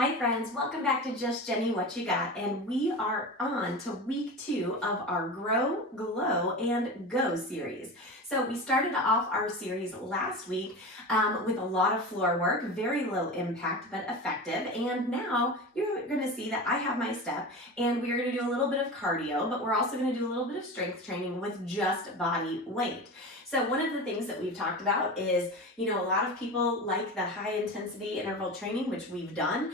Hi friends, welcome back to Just Jenny What You Got, and we are on to week 2 of our Grow, Glow, and Go series. So we started off our series last week with a lot of floor work, very low impact but effective, and now you're going to see that I have my step, and we're going to do a little bit of cardio, but we're also going to do a little bit of strength training with just body weight. So one of the things that we've talked about is, a lot of people like the high intensity interval training, which we've done.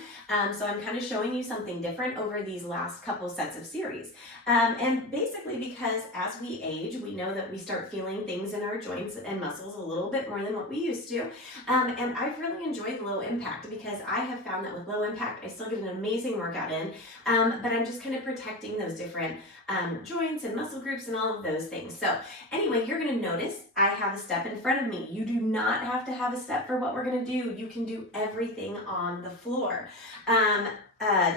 So I'm kind of showing you something different over these last couple sets of series. And basically because as we age, we know that we start feeling things in our joints and muscles a little bit more than what we used to. And I've really enjoyed low impact because I have found that with low impact, I still get an amazing workout in, but I'm just kind of protecting those different joints and muscle groups and all of those things. So anyway, you're going to notice I have a step in front of me. You do not have to have a step for what we're going to do. You can do everything on the floor,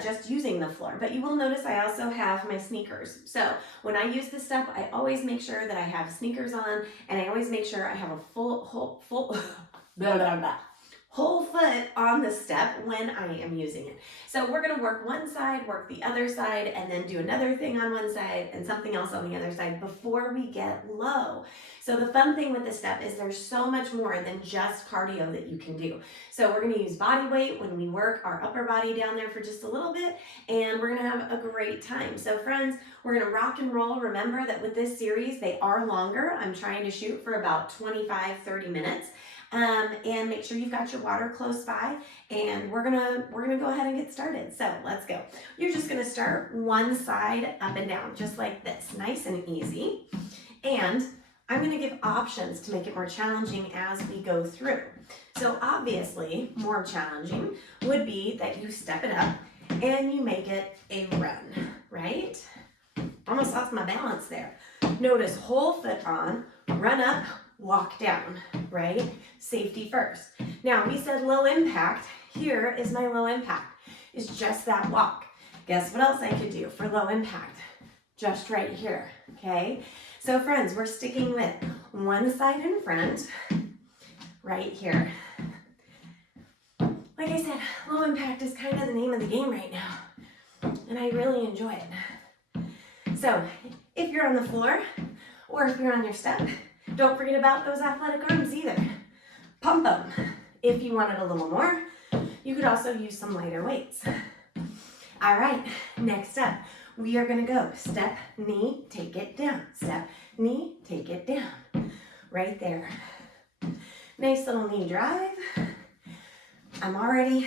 just using the floor. But you will notice I also have my sneakers. So when I use this step, I always make sure that I have sneakers on, and I always make sure I have a full whole foot on the step when I am using it. So we're gonna work one side, work the other side, and then do another thing on one side and something else on the other side before we get low. So the fun thing with this step is there's so much more than just cardio that you can do. So we're gonna use body weight when we work our upper body down there for just a little bit, and we're gonna have a great time. So friends, we're gonna rock and roll. Remember that with this series, they are longer. I'm trying to shoot for about 25-30 minutes. And make sure you've got your water close by, and we're gonna go ahead and get started. So let's go. You're just gonna start one side up and down, just like this, nice and easy. And I'm gonna give options to make it more challenging as we go through. So obviously, more challenging would be that you step it up and you make it a run, right? Almost lost my balance there. Notice whole foot on, run up, walk down, right? Safety first. Now we said low impact. Here is my low impact. It's just that walk. Guess what else I could do for low impact? Just right here, okay? So friends, we're sticking with one side in front, right here. Like I said, low impact is kind of the name of the game right now, and I really enjoy it. So if you're on the floor or if you're on your step, don't forget about those athletic arms either. Pump them. If you wanted a little more, you could also use some lighter weights. All right, next up, we are gonna go step, knee, take it down. Step, knee, take it down. Right there. Nice little knee drive. I'm already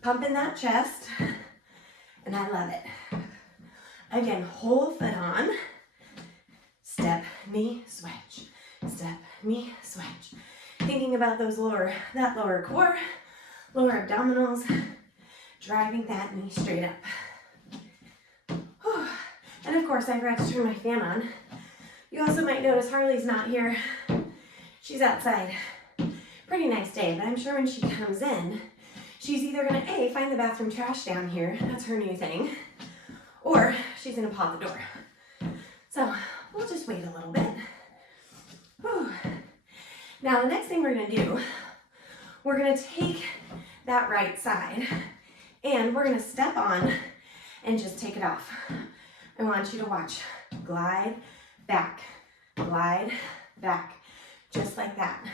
pumping that chest, and I love it. Again, whole foot on. Step, knee, switch. Step, knee, switch. Thinking about that lower core, lower abdominals, driving that knee straight up. Whew. And of course, I forgot to turn my fan on. You also might notice Harley's not here. She's outside. Pretty nice day, but I'm sure when she comes in, she's either gonna A, find the bathroom trash down here, that's her new thing, or she's gonna paw the door. So we'll just wait a little bit. Whew. Now the next thing we're gonna do, we're gonna take that right side and we're gonna step on and just take it off. I want you to watch. Glide back, just like that.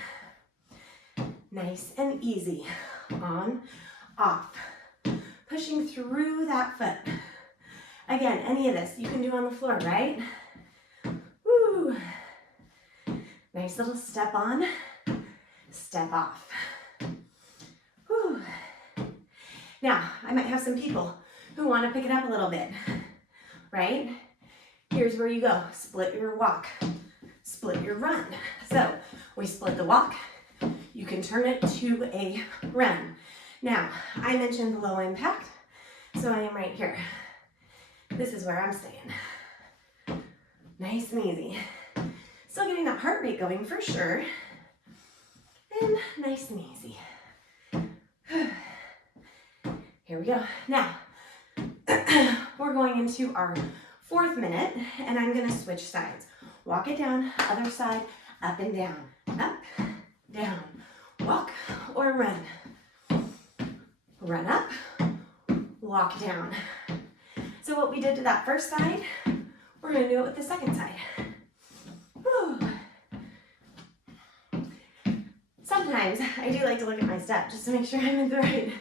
Nice and easy. On, off. Pushing through that foot. Again, any of this you can do on the floor, right? Woo. Nice little step on, step off. Whew. Now, I might have some people who want to pick it up a little bit, right? Here's where you go. Split your walk, split your run. So we split the walk. You can turn it to a run. Now, I mentioned low impact, so I am right here. This is where I'm staying. Nice and easy. Still getting that heart rate going for sure. And nice and easy. Here we go. Now, we're going into our 4th minute, and I'm gonna switch sides. Walk it down, other side, up and down. Up, down. Walk or run. Run up, walk down. So what we did to that first side, we're gonna do it with the second side. Whew. Sometimes I do like to look at my step just to make sure I'm in the right,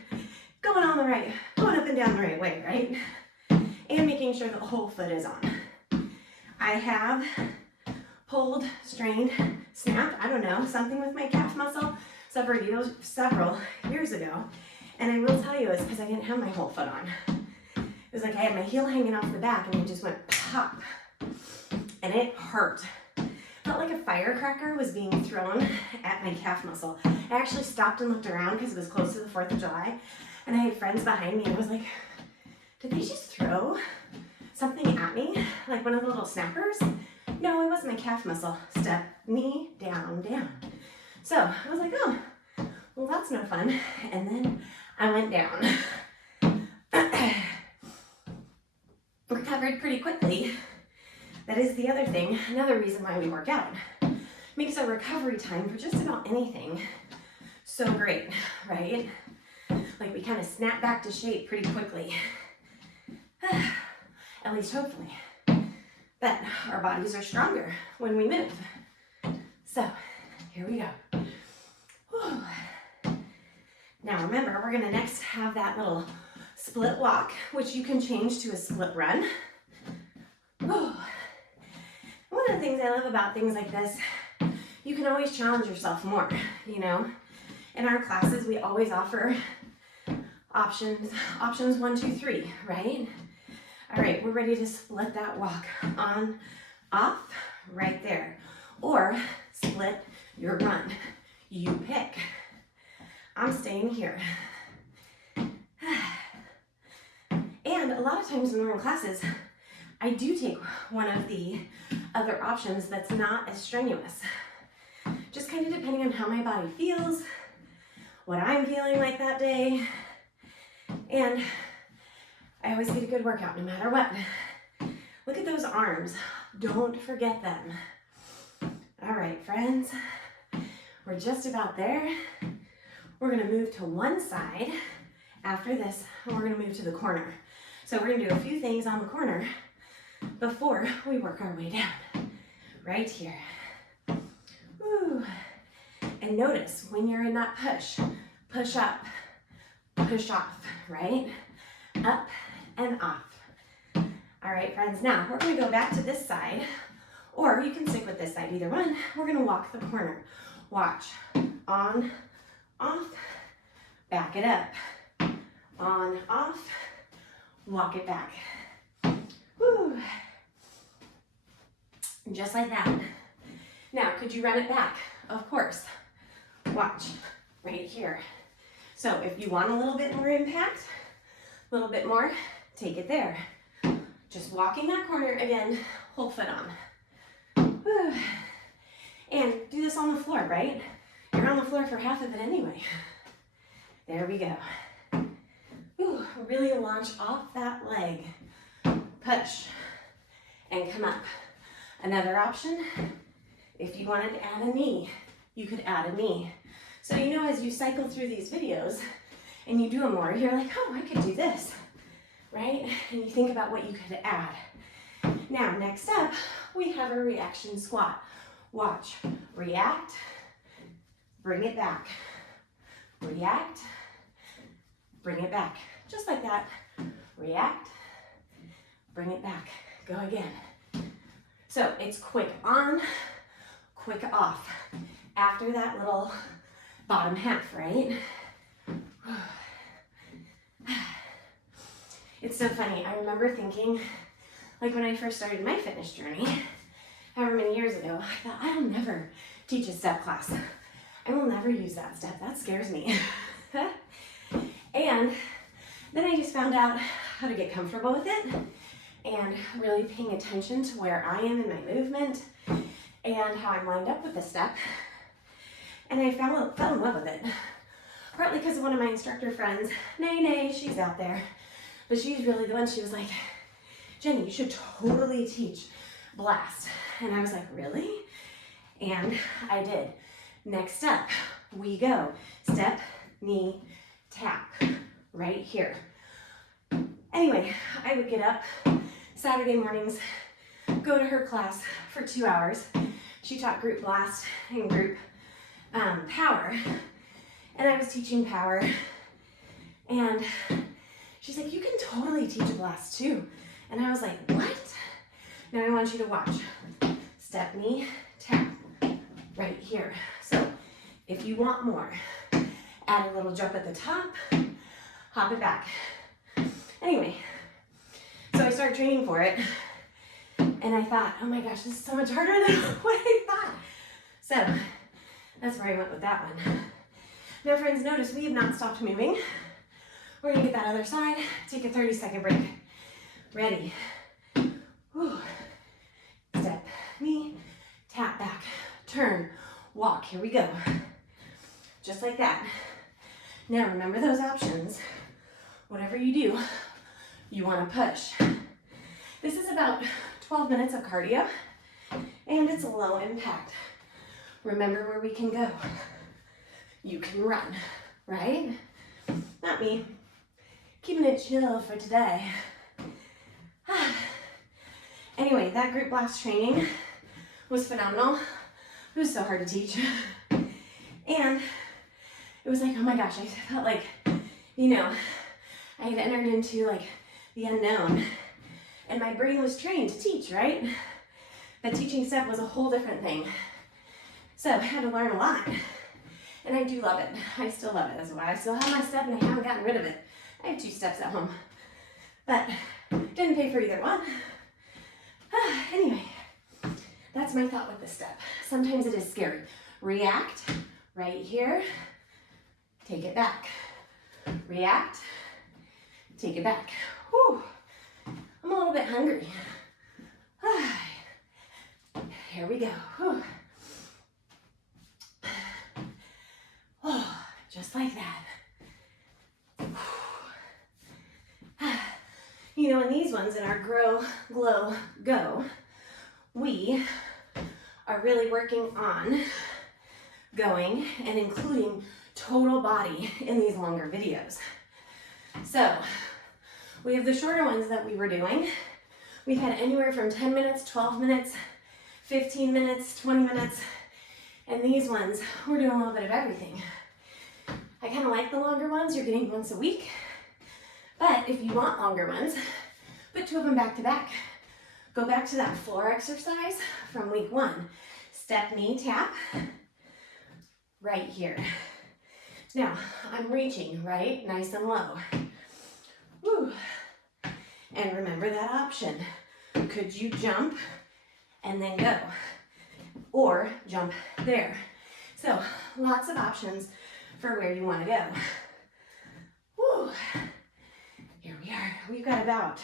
going up and down the right way, right? And making sure the whole foot is on. I have pulled, strained, snapped, I don't know, something with my calf muscle several years ago. And I will tell you it's because I didn't have my whole foot on. It was like I had my heel hanging off the back and it just went pop. And it hurt. Felt like a firecracker was being thrown at my calf muscle. I actually stopped and looked around because it was close to the 4th of July. And I had friends behind me and I was like, did they just throw something at me? Like one of the little snappers? No, it wasn't my calf muscle. Step, knee, down, down. So I was like, oh, well, that's no fun. And then I went down. Recovered pretty quickly. That is the other thing, another reason why we work out. Makes our recovery time for just about anything so great, right? Like we kind of snap back to shape pretty quickly. At least hopefully. But our bodies are stronger when we move. So here we go. Whew. Now remember, we're gonna next have that little split walk, which you can change to a split run. Whew. One of the things I love about things like this, you can always challenge yourself more, you know? In our classes, we always offer options 1, 2, 3, right? All right, we're ready to split that walk on, off, right there. Or split your run. You pick. I'm staying here. And a lot of times when we're in classes, I do take one of the other options that's not as strenuous. Just kind of depending on how my body feels, what I'm feeling like that day. And I always get a good workout no matter what. Look at those arms. Don't forget them. All right, friends. We're just about there. We're gonna move to one side after this, and we're gonna move to the corner. So we're gonna do a few things on the corner before we work our way down. Right here. Woo. And notice when you're in that push up, push off, right? Up and off. All right, friends, now we're gonna go back to this side, or you can stick with this side, either one. We're gonna walk the corner. Watch, on, off, back it up. On, off, walk it back. Woo. Just like that. Now, could you run it back? Of course. Watch, right here. So if you want a little bit more impact, a little bit more, take it there. Just walking that corner again, whole foot on. Whew. And do this on the floor, right? You're on the floor for half of it anyway. There we go. Ooh, really launch off that leg. Push and come up. Another option, if you wanted to add a knee, you could add a knee. So you know, as you cycle through these videos and you do them more, you're like, oh, I could do this, right? And you think about what you could add. Now, next up, we have a reaction squat. Watch, react, bring it back. React, bring it back. Just like that. React, bring it back. Go again. So it's quick on, quick off. After that little bottom half, right? It's so funny. I remember thinking, like when I first started my fitness journey, however many years ago, I thought, I'll never teach a step class. I will never use that step. That scares me. And then I just found out how to get comfortable with it and really paying attention to where I am in my movement and how I'm lined up with the step. And I fell in love with it. Partly because of one of my instructor friends, Nay, she's out there. But she's really the one, she was like, Jenny, you should totally teach blast. And I was like, really? And I did. Next up, we go. Step, knee, tap, right here. Anyway, I would get up Saturday mornings, go to her class for 2 hours. She taught group blast and group power, and I was teaching power, and she's like, you can totally teach a blast too. And I was like, what? Now I want you to watch. Step, knee, tap, right here. So if you want more, add a little jump at the top, hop it back. Anyway, so I started training for it, and I thought, oh my gosh, this is so much harder than what I thought. So that's where I went with that one. Now friends, notice we have not stopped moving. We're gonna get that other side, take a 30-second break. Ready? Whew. Step, knee, tap back, turn, walk. Here we go. Just like that. Now remember those options. Whatever you do, you want to push. This is about 12 minutes of cardio, and it's low impact. Remember where we can go. You can run, right? Not me. Keeping it chill for today. Anyway, that group blast training was phenomenal. It was so hard to teach. And it was like, oh my gosh, I felt like, you know, I had entered into like the unknown, and my brain was trained to teach, right? That teaching step was a whole different thing. So I had to learn a lot, and I do love it. I still love it. That's why I still have my step, and I haven't gotten rid of it. I have 2 steps at home, but didn't pay for either one. Anyway, that's my thought with this step. Sometimes it is scary. React, right here, take it back. React, take it back. Whew. I'm a little bit hungry. Here we go. Whew. Oh, just like that. You know, in these ones, in our grow, glow, go, we are really working on going and including total body in these longer videos. So we have the shorter ones that we were doing. We've had anywhere from 10 minutes, 12 minutes, 15 minutes, 20 minutes, and these ones, we're doing a little bit of everything. I kind of like the longer ones. You're getting once a week. But if you want longer ones, put 2 of them back to back. Go back to that floor exercise from week 1. Step, knee, tap, right here. Now, I'm reaching, right? Nice and low. Woo. And remember that option. Could you jump and then go? Or jump there. So, lots of options for where you want to go. Woo. Here we are. We've got about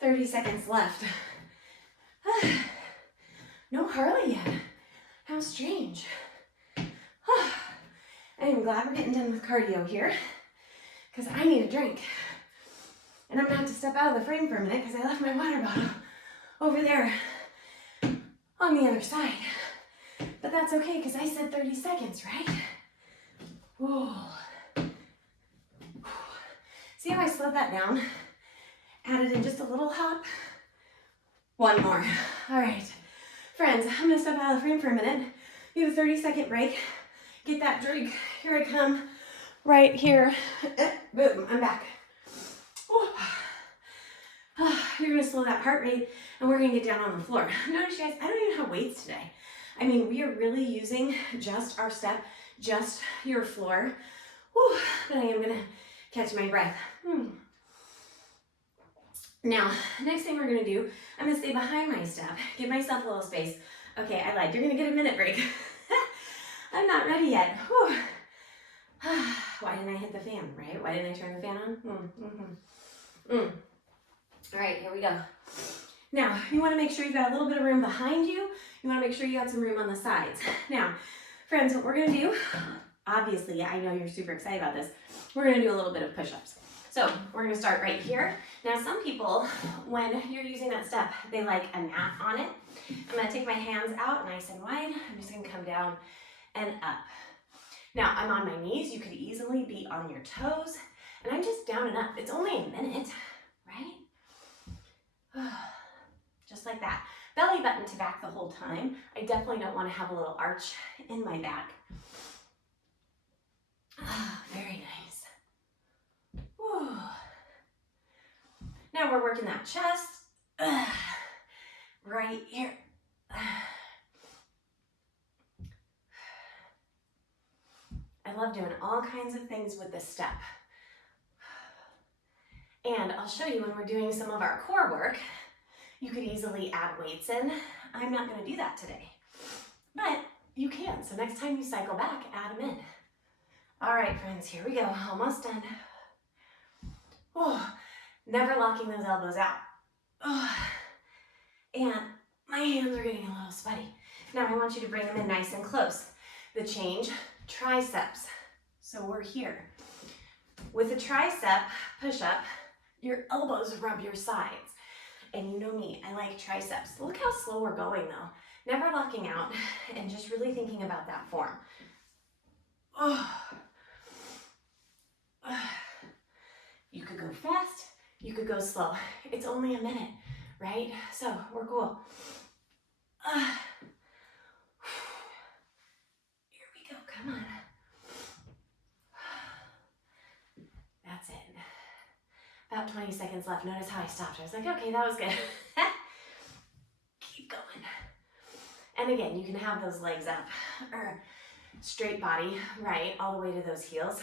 30 seconds left. No Harley yet. How strange. I'm glad we're getting done with cardio here, because I need a drink. And I'm gonna have to step out of the frame for a minute because I left my water bottle over there on the other side. But that's okay, because I said 30 seconds, right? Whoa. See how I slowed that down? Added in just a little hop. 1 more. All right. Friends, I'm gonna step out of the frame for a minute. You have a 30-second break. Get that drink. Here I come. Right here. Boom, I'm back. You're gonna slow that heart rate, and we're gonna get down on the floor. Notice, you guys, I don't even have weights today. I mean, we are really using just our step, just your floor. Whew, but I am gonna catch my breath. Now, next thing we're gonna do, I'm gonna stay behind my step, give myself a little space. Okay, I lied, you're gonna get a minute break. I'm not ready yet. Whew. Why didn't I hit the fan, right? Why didn't I turn the fan on? All right, here we go. Now, you wanna make sure you've got a little bit of room behind you. You wanna make sure you got some room on the sides. Now, friends, what we're gonna do, obviously, I know you're super excited about this, we're gonna do a little bit of push-ups. So we're gonna start right here. Now some people, when you're using that step, they like a mat on it. I'm gonna take my hands out nice and wide. I'm just gonna come down and up. Now I'm on my knees. You could easily be on your toes. And I'm just down and up. It's only a minute, Just like that. Belly button to back the whole time. I definitely don't want to have a little arch in my back. Very nice. Whew. Now we're working that chest. Right here. I love doing all kinds of things with this step. And I'll show you when we're doing some of our core work, you could easily add weights in. I'm not going to do that today, but you can. So next time you cycle back, add them in. All right, friends, here we go. Almost done. Oh, never locking those elbows out. Oh, and my hands are getting a little sweaty. Now I want you to bring them in nice and close. The change, triceps. So we're here. With a tricep push-up, your elbows rub your sides. And you know me, I like triceps. Look how slow we're going though. Never locking out and just really thinking about that form. Oh. You could go fast, you could go slow. It's only a minute, right? So we're cool. Here we go, come on. That's it. About 20 seconds left. Notice how I stopped. I was like, okay, that was good. Keep going. And again, you can have those legs up or straight body, right, all the way to those heels.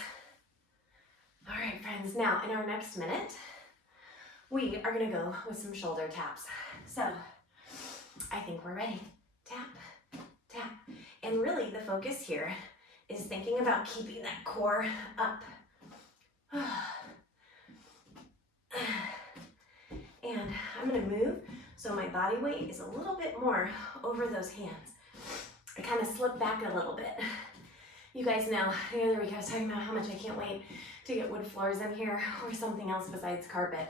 All right, friends, now in our next minute, we are gonna go with some shoulder taps. So I think we're ready. Tap, tap. And really the focus here is thinking about keeping that core up. And I'm gonna move so my body weight is a little bit more over those hands. I kind of slip back a little bit. You guys know, the other week I was talking about how much I can't wait to get wood floors in here or something else besides carpet.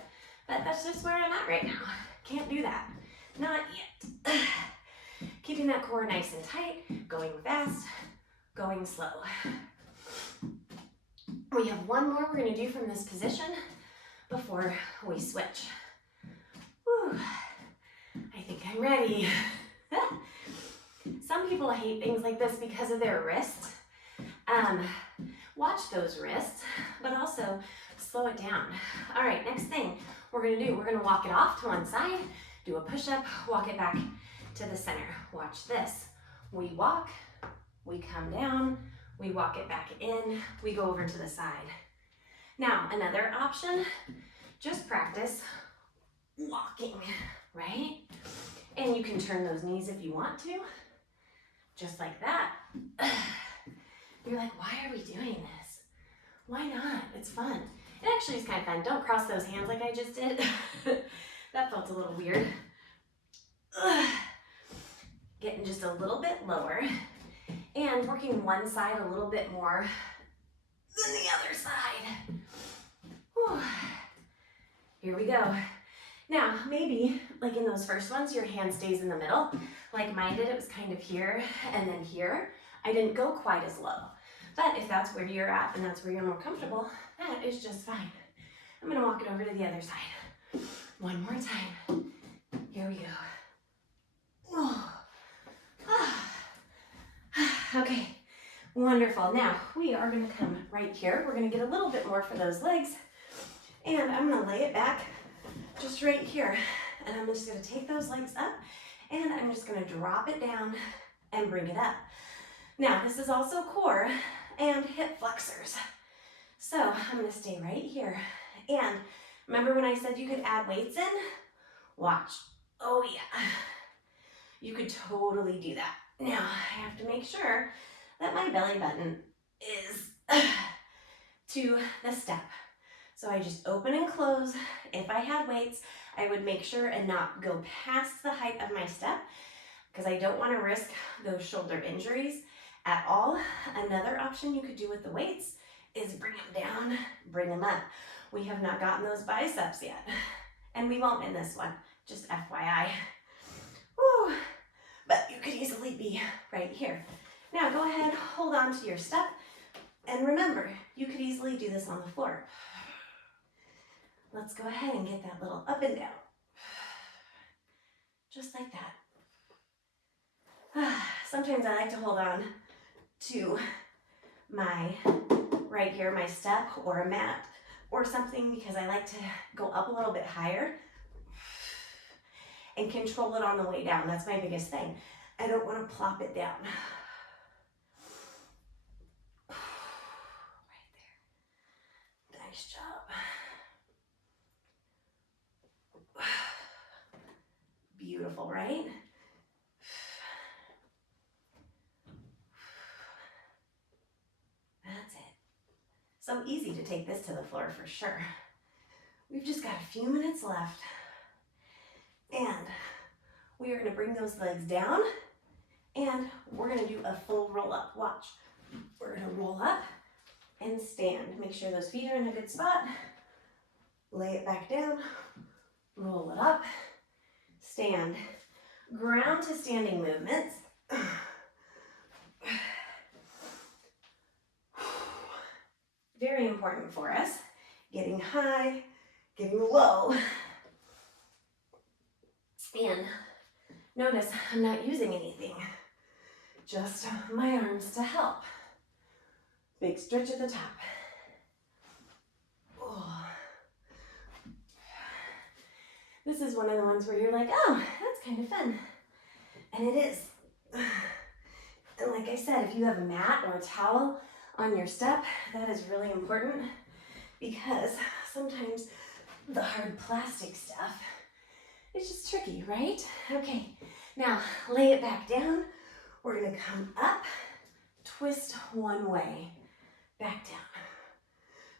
But that's just where I'm at right now. Can't do that. Not yet. Keeping that core nice and tight, going fast, going slow. We have one more we're gonna do from this position before we switch. Whew. I think I'm ready. Some people hate things like this because of their wrists. Watch those wrists, but also slow it down. All right, next thing we're gonna walk it off to one side, do a push-up, walk it back to the center. Watch this. We walk, we come down, we walk it back in, we go over to the side. Now, another option, just practice walking, right? And you can turn those knees if you want to, just like that. You're like, why are we doing this? Why not? It's fun. It actually is kind of fun. Don't cross those hands like I just did. That felt a little weird. Getting just a little bit lower and working one side a little bit more than the other side. Whew. Here we go. Now, maybe like in those first ones, your hand stays in the middle. Like mine did, it was kind of here and then here. I didn't go quite as low. But if that's where you're at and that's where you're more comfortable, that is just fine. I'm gonna walk it over to the other side. One more time. Here we go. Oh. Okay, wonderful. Now we are gonna come right here. We're gonna get a little bit more for those legs. And I'm gonna lay it back just right here. And I'm just gonna take those legs up and I'm just gonna drop it down and bring it up. Now this is also core and hip flexors. So I'm gonna stay right here. And remember when I said you could add weights in? Watch. Oh yeah. You could totally do that. Now I have to make sure that my belly button is to the step. So I just open and close. If I had weights, I would make sure and not go past the height of my step because I don't want to risk those shoulder injuries at all. Another option you could do with the weights is bring them down, bring them up. We have not gotten those biceps yet, and we won't in this one, just FYI. Woo. But you could easily be right here. Now go ahead, hold on to your step, and remember, you could easily do this on the floor. Let's go ahead and get that little up and down. Just like that. Sometimes I like to hold on to my, right here, my step or a mat or something because I like to go up a little bit higher and control it on the way down. That's my biggest thing. I don't want to plop it down. Right there. Nice job. Beautiful, right? That's it. So easy to take this to the floor for sure. We've just got a few minutes left. And we are going to bring those legs down and we're going to do a full roll up. Watch. We're going to roll up and stand. Make sure those feet are in a good spot. Lay it back down. Roll it up. Stand. Ground to standing movements. Very important for us. Getting high, getting low. And notice I'm not using anything. Just my arms to help. Big stretch at the top. Oh. This is one of the ones where you're like, oh, that's kind of fun. And it is. And like I said, if you have a mat or a towel on your step, that is really important because sometimes the hard plastic stuff is just tricky, right? Okay, now lay it back down. We're gonna come up, twist one way, back down,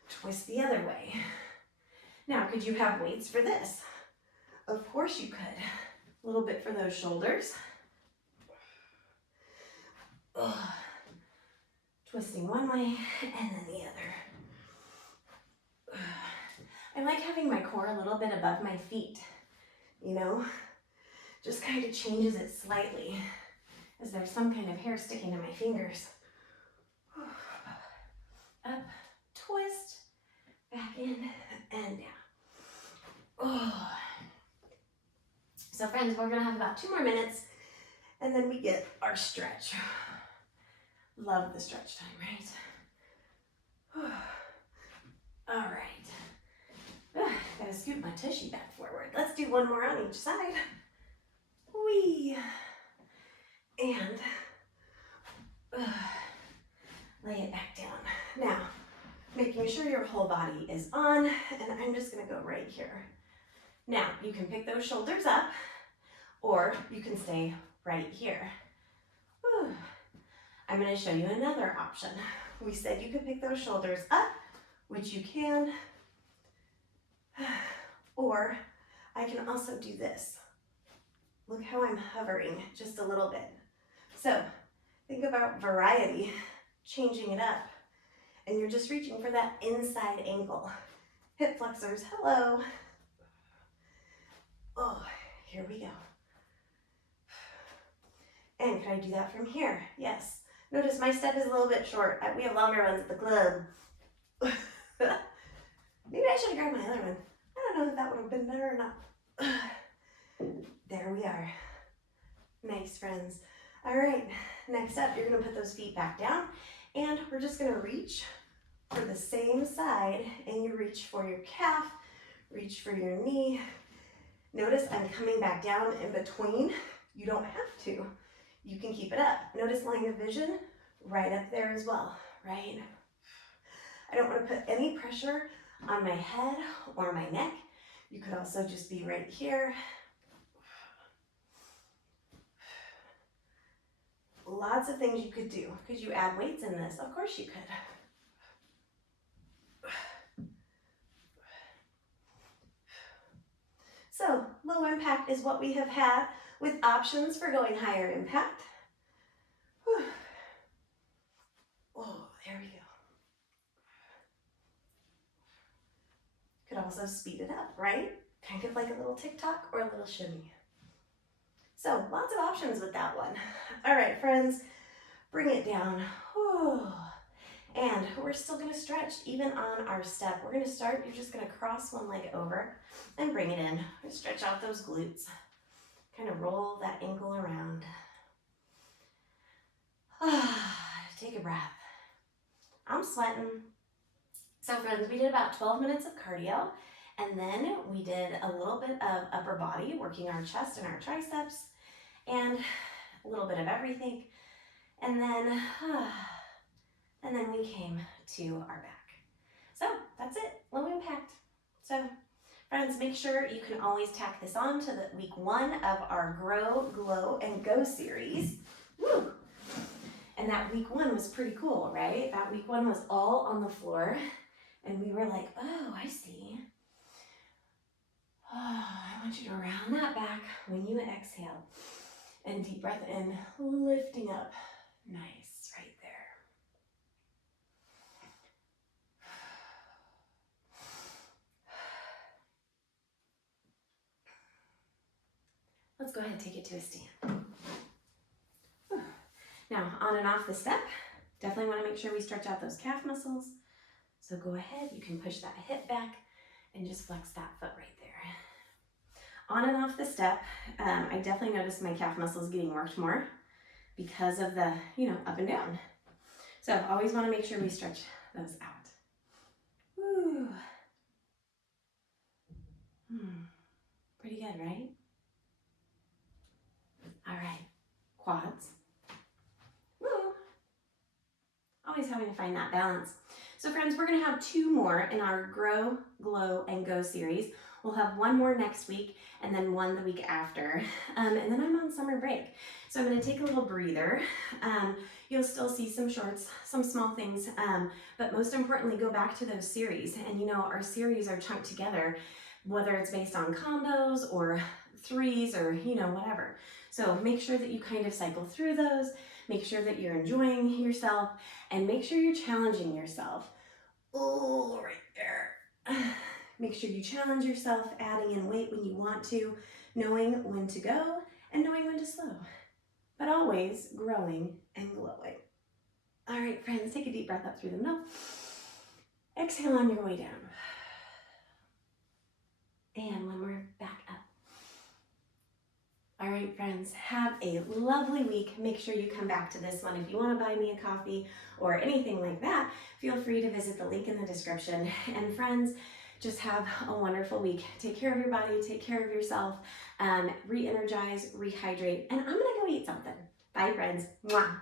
twist the other way. Now, could you have weights for this? Of course you could. A little bit for those shoulders. Ugh. Twisting one way and then the other. Ugh. I like having my core a little bit above my feet, you know? Just kind of changes it slightly as there's some kind of hair sticking to my fingers. Up, twist, back in, and down. Oh. So friends, we're gonna have about 2 more minutes and then we get our stretch. Love the stretch time, right? All right. Gotta scoot my tushy back forward. Let's do one more on each side. Whee. And lay it back down. Now, making sure your whole body is on, and I'm just gonna go right here. Now, you can pick those shoulders up, or you can stay right here. Whew. I'm going to show you another option. We said you could pick those shoulders up, which you can, or I can also do this. Look how I'm hovering just a little bit. So think about variety, changing it up, and you're just reaching for that inside ankle. Hip flexors, hello. Oh, here we go. And can I do that from here? Yes. Notice my step is a little bit short. We have longer ones at the club. Maybe I should have grabbed my other one. I don't know if that would have been better or not. There we are. Nice, friends. All right, next up, you're gonna put those feet back down and we're just gonna reach for the same side, and you reach for your calf, reach for your knee. Notice I'm coming back down in between. You don't have to. You can keep it up. Notice line of vision right up there as well, right? I don't want to put any pressure on my head or my neck. You could also just be right here. Lots of things you could do. Could you add weights in this? Of course you could. So low impact is what we have had with options for going higher impact. Whew. Oh, there we go. Could also speed it up, right? Kind of like a little tick-tock or a little shimmy. So lots of options with that one. All right, friends, bring it down. Whew. And we're still gonna stretch even on our step. We're gonna start, you're just gonna cross one leg over and bring it in. Stretch out those glutes. Kind of roll that ankle around. Take a breath. I'm sweating. So friends, we did about 12 minutes of cardio, and then we did a little bit of upper body, working our chest and our triceps, and a little bit of everything. And then we came to our back. So that's it, low impact. So friends, make sure you can always tack this on to the week 1 of our Grow, Glow, and Go series. Woo! And that week 1 was pretty cool, right? That week 1 was all on the floor, and we were like, oh, I see. Oh, I want you to round that back when you exhale. And deep breath in, lifting up. Nice, right there. Let's go ahead and take it to a stand. Now, on and off the step, definitely want to make sure we stretch out those calf muscles. So go ahead, you can push that hip back and just flex that foot right there. On and off the step, I definitely noticed my calf muscles getting worked more because of the, up and down. So always want to make sure we stretch those out. Woo. Pretty good, right? All right, quads. Woo. Always having to find that balance. So friends, we're gonna have 2 more in our Grow, Glow, and Go series. We'll have 1 more next week and then 1 the week after. And then I'm on summer break. So I'm gonna take a little breather. You'll still see some shorts, some small things, but most importantly, go back to those series. And our series are chunked together, whether it's based on combos or 3s or whatever. So make sure that you kind of cycle through those, make sure that you're enjoying yourself, and make sure you're challenging yourself. Oh, right there. Make sure you challenge yourself, adding in weight when you want to, knowing when to go and knowing when to slow, but always growing and glowing. All right, friends, take a deep breath up through the mouth. Exhale on your way down. And when we're back up. All right, friends, have a lovely week. Make sure you come back to this one. If you want to buy me a coffee or anything like that, feel free to visit the link in the description. And friends, just have a wonderful week. Take care of your body, take care of yourself, re-energize, rehydrate, and I'm gonna go eat something. Bye, friends. Mwah.